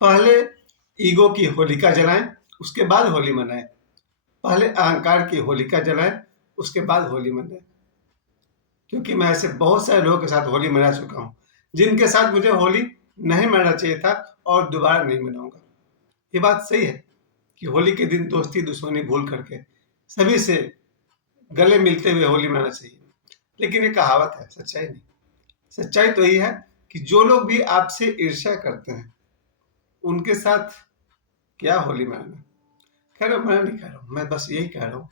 पहले ईगो की होलिका जलाएं, उसके बाद होली मनाएं। पहले अहंकार की होलिका जलाएं, उसके बाद होली मनाएं। क्योंकि मैं ऐसे बहुत सारे लोगों के साथ होली मना चुका हूँ, जिनके साथ मुझे होली नहीं मनाना चाहिए था और दोबारा नहीं मनाऊंगा। ये बात सही है कि होली के दिन दोस्ती दुश्मनी भूल करके सभी से गले मिलते हुए होली मनाना चाहिए, लेकिन ये कहावत है, सच्चाई नहीं। सच्चाई तो यही है कि जो लोग भी आपसे ईर्ष्या करते हैं, उनके साथ क्या होली मनाना। खैर, मैं नहीं कह रहा हूँ, मैं बस यही कह रहा हूँ,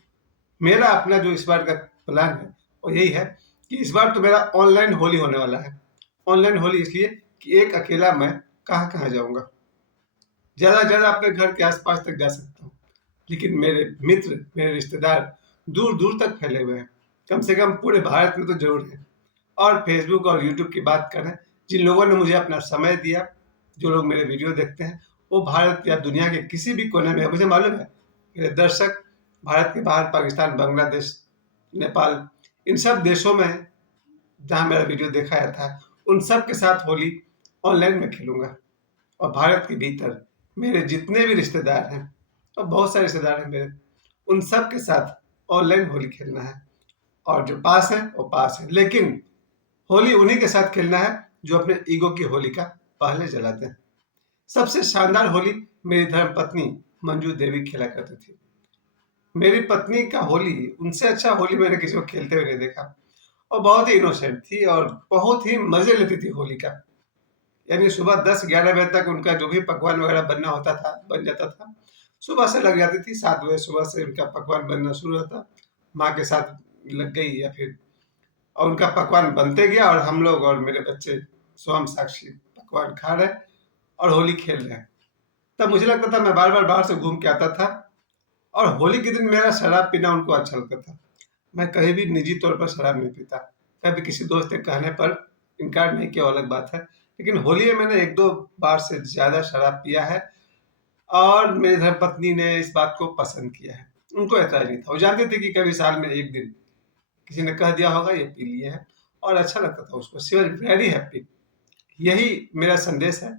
मेरा अपना जो इस बार का प्लान है वो यही है कि इस बार तो मेरा ऑनलाइन होली होने वाला है। ऑनलाइन होली इसलिए कि एक अकेला मैं कहाँ कहाँ जाऊंगा। ज़्यादा से ज़्यादा अपने घर के आसपास तक जा सकता हूँ, लेकिन मेरे मित्र, मेरे रिश्तेदार दूर दूर तक फैले हुए हैं। कम से कम पूरे भारत में तो जरूर है। और फेसबुक और यूट्यूब की बात करें, जिन लोगों ने मुझे अपना समय दिया, जो लोग मेरे वीडियो देखते हैं, वो भारत या दुनिया के किसी भी कोने में है। मुझे मालूम है मेरे दर्शक भारत के बाहर पाकिस्तान, बांग्लादेश, नेपाल, इन सब देशों में जहाँ मेरा वीडियो देखा जाता है, उन सब के साथ होली ऑनलाइन में खेलूंगा। और भारत के भीतर मेरे जितने भी रिश्तेदार हैं, और बहुत सारे रिश्तेदार हैं मेरे, उन सब के साथ ऑनलाइन होली खेलना है। और जो पास है वो पास है, लेकिन होली उन्हीं के साथ खेलना है जो अपने ईगो की होली का पहले जलाते हैं। सबसे शानदार होली मेरी धर्मपत्नी मंजू देवी खेला करती थी। मेरी पत्नी का होली, उनसे अच्छा होली मैंने किसी को खेलते हुए नहीं देखा। और बहुत ही इनोसेंट थी और बहुत ही मजे लेती थी होली का। यानी सुबह 10-11 बजे तक उनका जो भी पकवान वगैरह बनना होता था, बन जाता था। सुबह से लग जाती थी, 7 बजे सुबह से उनका पकवान बनना शुरू होता। माँ के साथ लग गई या फिर, और उनका पकवान बनते गया और हम लोग और मेरे बच्चे स्वयं साक्षी पकवान खा रहे और होली खेल रहे हैं। तब मुझे लगता था, मैं बार बार बाहर से घूम के आता था और होली के दिन मेरा शराब पीना उनको अच्छा लगता था। मैं कहीं भी निजी तौर पर शराब नहीं पीता, कभी किसी दोस्त के कहने पर इनकार नहीं किया, अलग बात है। लेकिन होली में मैंने 1-2 बार से ज़्यादा शराब पिया है और मेरी धर्मपत्नी ने इस बात को पसंद किया है। उनको ऐतराज नहीं था, वो जानते थे कि कभी साल में एक दिन किसी ने कह दिया होगा ये पी लिए है, और अच्छा लगता था उसको। She was very happy. यही मेरा संदेश है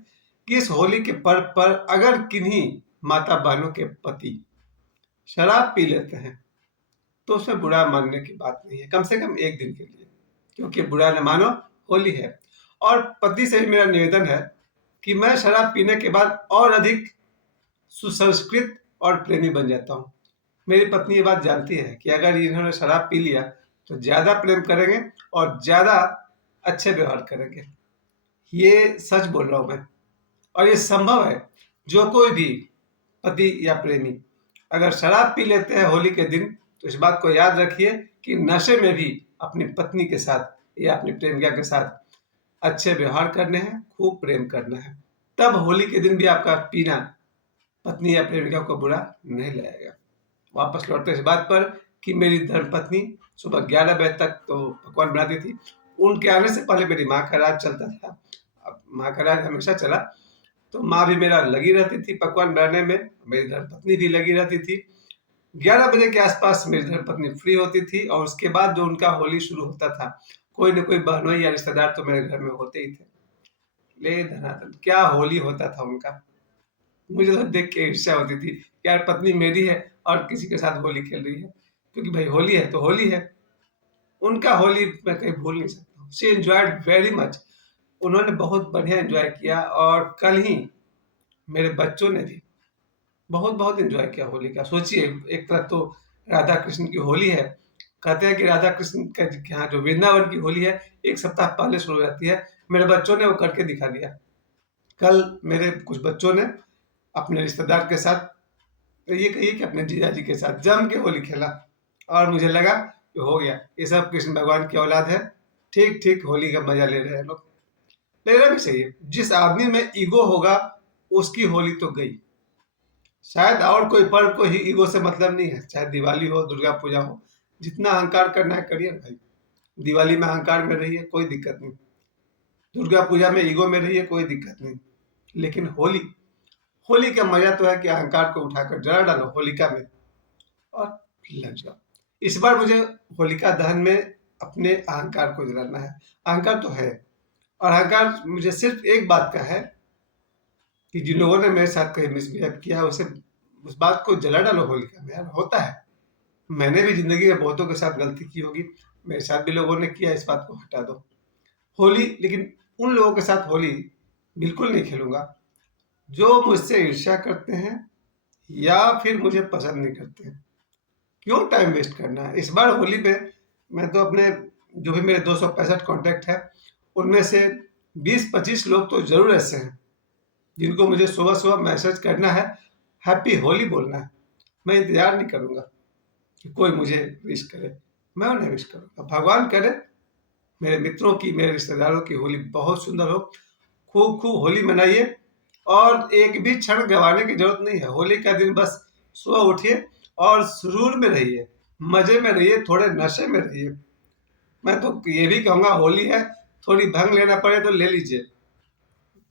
कि इस होली के पर्व पर अगर किन्हीं माता बहनों के पति शराब पी लेते हैं, तो उसमें बुरा मानने की बात नहीं है, कम से कम एक दिन के लिए, क्योंकि बुरा न मानो, होली है। और पति से भी मेरा निवेदन है कि मैं शराब पीने के बाद और अधिक सुसंस्कृत और प्रेमी बन जाता हूँ। मेरी पत्नी ये बात जानती है कि अगर इन्होंने शराब पी लिया तो ज़्यादा प्रेम करेंगे और ज़्यादा अच्छे व्यवहार करेंगे। ये सच बोल रहा हूँ मैं, और ये संभव है। जो कोई भी पति या प्रेमी अगर शराब पी लेते हैं होली के दिन, तो इस बात को याद रखिए कि नशे में भी अपनी पत्नी के साथ या अपनी प्रेमिका के साथ अच्छे व्यवहार करने हैं, खूब प्रेम करना है। तब होली के दिन भी आपका पीना पत्नी या प्रेमिका को बुरा नहीं लगेगा। वापस लौटते इस बात पर कि मेरी धर्मपत्नी सुबह 11 बजे तक तो पकवान बनाती थी। उनके आने से पहले मेरी माँ का राज चलता था। अब माँ का राज हमेशा चला, तो माँ भी मेरा लगी रहती थी पकवान बनाने में, मेरी धर्मपत्नी भी लगी रहती थी। 11 बजे के आसपास मेरी धर्मपत्नी फ्री होती थी और उसके बाद जो उनका होली शुरू होता था, कोई न कोई बहनोई या रिश्तेदार तो मेरे घर में होते ही थे। ले धनाधन क्या होली होता था उनका! मुझे तो देख के ईर्ष्या होती थी, यार पत्नी मेरी है और किसी के साथ होली खेल रही है, क्योंकि भाई होली है तो होली है। उनका होली मैं कहीं भूल नहीं सकता हूँ। She enjoyed very much. उन्होंने बहुत बढ़िया एंजॉय किया और कल ही मेरे बच्चों ने भी बहुत बहुत एंजॉय किया होली का। सोचिए, एक तरफ तो राधा कृष्ण की होली है, कहते हैं कि राधा कृष्ण का यहाँ जो वृंदावन की होली है, एक सप्ताह पहले शुरू हो जाती है। मेरे बच्चों ने वो करके दिखा दिया। कल मेरे कुछ बच्चों ने अपने रिश्तेदार के साथ, तो ये कहिए कि अपने जीजा जी के साथ जम के होली खेला, और मुझे लगा कि हो गया, ये सब कृष्ण भगवान की औलाद है, ठीक ठीक होली का मजा ले रहे हैं लोग। लेना भी सही है। जिस आदमी में ईगो होगा उसकी होली तो गई। शायद और कोई पर्व को ही ईगो से मतलब नहीं है, चाहे दिवाली हो, दुर्गा पूजा हो, जितना अहंकार करना है करिए ना भाई। दिवाली में अहंकार में रहिए, कोई दिक्कत नहीं। दुर्गा पूजा में ईगो में रहिए, कोई दिक्कत नहीं। लेकिन होली, होली का मजा तो है कि अहंकार को उठाकर जला डालो होलिका में और लग जाओ। इस बार मुझे होलिका दहन में अपने अहंकार को जलाना है। अहंकार तो है, और अहंकार मुझे सिर्फ एक बात का है कि जिन लोगों ने मेरे साथ कहीं मिसबिहेव किया उसे उस बात को जला डालो होलिका में। यार होता है, मैंने भी जिंदगी में बहुतों के साथ गलती की होगी, मेरे साथ भी लोगों ने किया, इस बात को हटा दो। होली, लेकिन उन लोगों के साथ होली बिल्कुल नहीं खेलूंगा जो मुझसे ईर्ष्या करते हैं या फिर मुझे पसंद नहीं करते हैं। क्यों टाइम वेस्ट करना है? इस बार होली पे मैं तो अपने जो भी मेरे 265 कॉन्टैक्ट है उनमें से 20-25 लोग तो जरूर ऐसे हैं जिनको मुझे सुबह सुबह मैसेज करना है, हैप्पी होली बोलना है। मैं इंतजार नहीं करूंगा कि कोई मुझे विश करे, मैं उन्हें विश करूंगा। भगवान करे मेरे मित्रों की, मेरे रिश्तेदारों की होली बहुत सुंदर हो। खूब खूब होली मनाइए और एक भी क्षण गंवाने की जरूरत नहीं है। होली का दिन बस सुबह उठिए और सुरूर में रहिए, मजे में रहिए, थोड़े नशे में रहिए। मैं तो ये भी कहूंगा, होली है, थोड़ी भंग लेना पड़े तो ले लीजिए,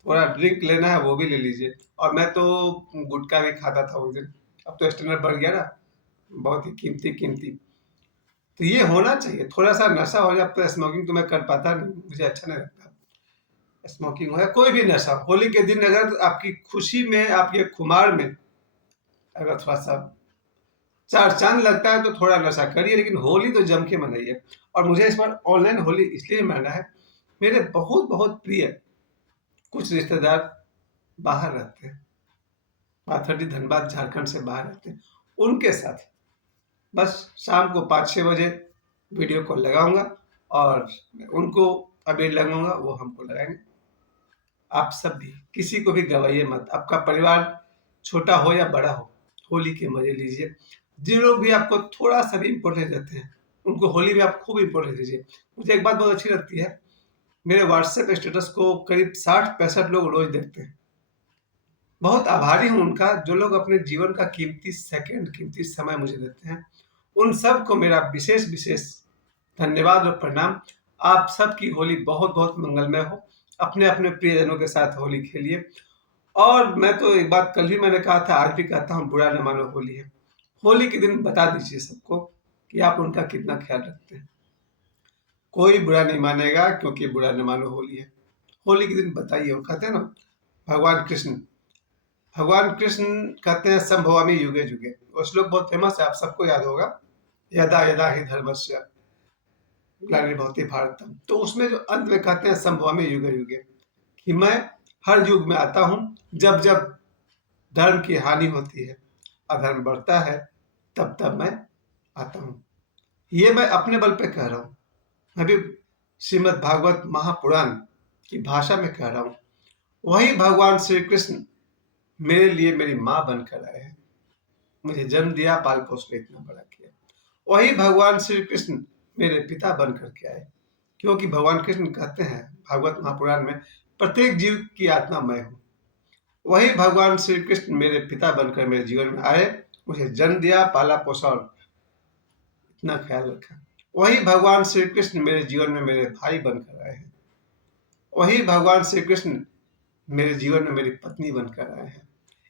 थोड़ा ड्रिंक लेना है वो भी ले लीजिए। और मैं तो गुटखा भी खाता था उस दिन, अब तो स्टैंडर्ड बढ़ गया ना, बहुत ही कीमती कीमती। तो ये होना चाहिए, थोड़ा सा नशा हो जाए। अब तो स्मोकिंग तो मैं कर पाता नहीं, मुझे अच्छा नहीं लगता स्मोकिंग हो या कोई भी नशा। होली के दिन अगर आपकी खुशी में, आपके खुमार में अगर थोड़ा सा चार चांद लगता है तो थोड़ा नशा करिए, लेकिन होली तो जम के मनाइए। और मुझे इस बार ऑनलाइन होली इसलिए मनाना है, मेरे बहुत बहुत प्रिय कुछ रिश्तेदार बाहर रहते हैं, पाथर्डी धनबाद झारखंड से बाहर रहते हैं, उनके साथ बस शाम को 5-6 बजे वीडियो कॉल लगाऊंगा और उनको अबीर लगाऊंगा, वो हमको लगाएंगे। आप सब भी किसी को भी गवाइए मत, आपका परिवार छोटा हो या बड़ा हो, होली के मजे लीजिए। जिन लोग भी आपको थोड़ा सा भी इम्पोर्टेंस देते हैं उनको होली में आप खूब इम्पोर्टेंस दीजिए। मुझे एक बात बहुत अच्छी लगती है, मेरे व्हाट्सएप स्टेटस को करीब 60-65 लोग रोज देखते हैं। बहुत आभारी हूँ उनका, जो लोग अपने जीवन का कीमती सेकंड, कीमती समय मुझे देते हैं। उन सब को मेरा विशेष विशेष धन्यवाद और प्रणाम। आप सबकी होली बहुत बहुत मंगलमय हो। अपने अपने प्रियजनों के साथ होली खेलिए। और मैं तो एक बात कल भी मैंने कहा था, आज भी कहता हूँ, बुरा न मानो होली है। होली के दिन बता दीजिए सबको कि आप उनका कितना ख्याल रखते हैं। कोई बुरा नहीं मानेगा, क्योंकि बुरा न मानो होली है। होली के दिन बताइए। वो कहते हैं ना, भगवान कृष्ण कहते हैं संभवामि युगे युगे, वो श्लोक बहुत फेमस है, आप सबको याद होगा, यदा यदा ही धर्मस्य ग्लानिर्भवति भारतम। तो उसमें जो अंत में कहते हैं संभवामि युगे युगे, कि मैं हर युग में आता हूँ, जब जब धर्म की हानि होती है, अधर्म बढ़ता है, तब तब मैं आता हूँ। ये मैं अपने बल पे कह रहा हूँ, मैं भी श्रीमद् भागवत महापुराण की भाषा में कह रहा हूँ। वही भगवान श्री कृष्ण मेरे लिए मेरी माँ बनकर आए हैं, मुझे जन्म दिया, पाल पोस के इतना बड़ा किया। वही भगवान श्री कृष्ण मेरे पिता बनकर के आए, क्योंकि भगवान कृष्ण कहते हैं भागवत महापुराण में, प्रत्येक जीव की आत्मा मैं हूँ। वही भगवान श्री कृष्ण मेरे पिता बनकर मेरे जीवन में आए, मुझे जन्म दिया, पाला पोसा और इतना ख्याल रखा। वही भगवान श्री कृष्ण मेरे जीवन में मेरे भाई बनकर आए हैं। वही भगवान श्री कृष्ण मेरे जीवन में मेरी पत्नी बनकर आए हैं।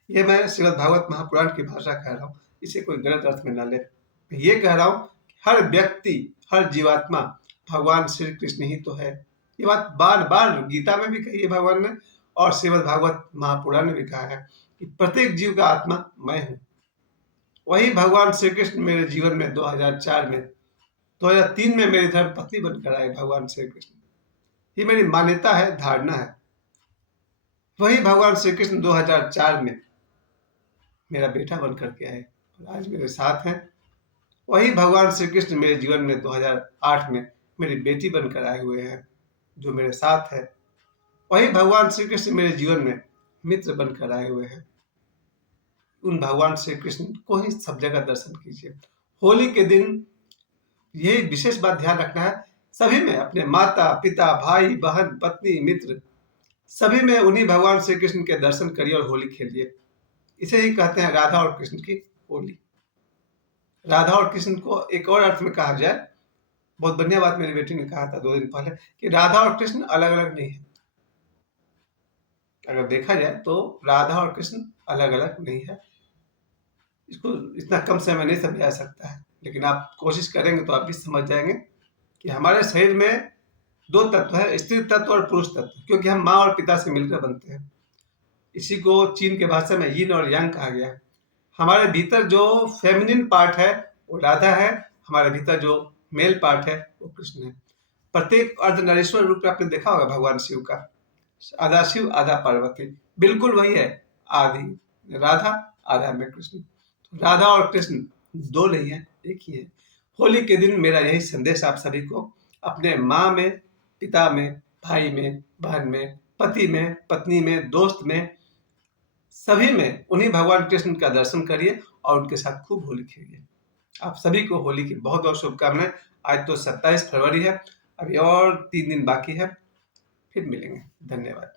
ये मैं श्रीमद् भागवत महापुराण की भाषा कह रहा हूँ, इसे कोई गलत अर्थ में ना ले। मैं ये कह रहा हूँ, हर व्यक्ति, हर जीवात्मा भगवान श्री कृष्ण ही तो है। ये बात बार बार गीता में भी कही है भगवान ने, और श्रीमद् भागवत महापुराण में भी कहा है कि प्रत्येक जीव का आत्मा मैं हूँ। वही भगवान श्री कृष्ण मेरे जीवन में 2004 में, 2003 में मेरी धर्म पत्नी बनकर आए भगवान श्री कृष्ण। ये मेरी मान्यता है, धारणा है। वही भगवान श्री कृष्ण 2004 में मेरा बेटा बनकर के आए और आज मेरे साथ हैं। वही भगवान श्री कृष्ण मेरे जीवन में 2008 में मेरी बेटी बनकर आए हुए हैं, जो मेरे साथ है। वही भगवान श्री कृष्ण मेरे जीवन में मित्र बनकर आए हुए हैं। उन भगवान श्री कृष्ण को ही सब जगह दर्शन कीजिए। होली के दिन यही विशेष बात ध्यान रखना है, सभी में, अपने माता पिता, भाई बहन, पत्नी, मित्र, सभी में उन्हीं भगवान श्री कृष्ण के दर्शन करिए और होली खेलिए। इसे ही कहते हैं राधा और कृष्ण की होली। राधा और कृष्ण को एक और अर्थ में कहा जाए, बहुत बढ़िया बात मेरी बेटी ने कहा था 2 दिन पहले, कि राधा और कृष्ण अलग अलग नहीं है। अगर देखा जाए तो राधा और कृष्ण अलग अलग नहीं है। इसको इतना कम समय में नहीं समझा सकता है, लेकिन आप कोशिश करेंगे तो आप भी समझ जाएंगे कि हमारे शरीर में 2 तत्व है, स्त्री तत्व और पुरुष तत्व, क्योंकि हम माँ और पिता से मिलकर बनते हैं। इसी को चीन के भाषा में यिन और यांग कहा गया। हमारे भीतर जो फेमिनिन पार्ट है वो राधा है, हमारे भीतर जो मेल पार्ट है वो कृष्ण है। प्रत्येक अर्धनारीश्वर रूप में आपने देखा होगा भगवान शिव का, आधा शिव आधा पार्वती, बिल्कुल वही है। आधी राधा आधा में कृष्ण। राधा और कृष्ण दो नहीं है, एक ही है। होली के दिन मेरा यही संदेश आप सभी को, अपने माँ में, पिता में, भाई में, बहन में, पति में, पत्नी में, दोस्त में, सभी में उन्हीं भगवान कृष्ण का दर्शन करिए और उनके साथ खूब होली खेलिए। आप सभी को होली की बहुत बहुत शुभकामनाएं। आज तो 27 फरवरी है, अभी और 3 दिन बाकी है, फिर मिलेंगे। धन्यवाद।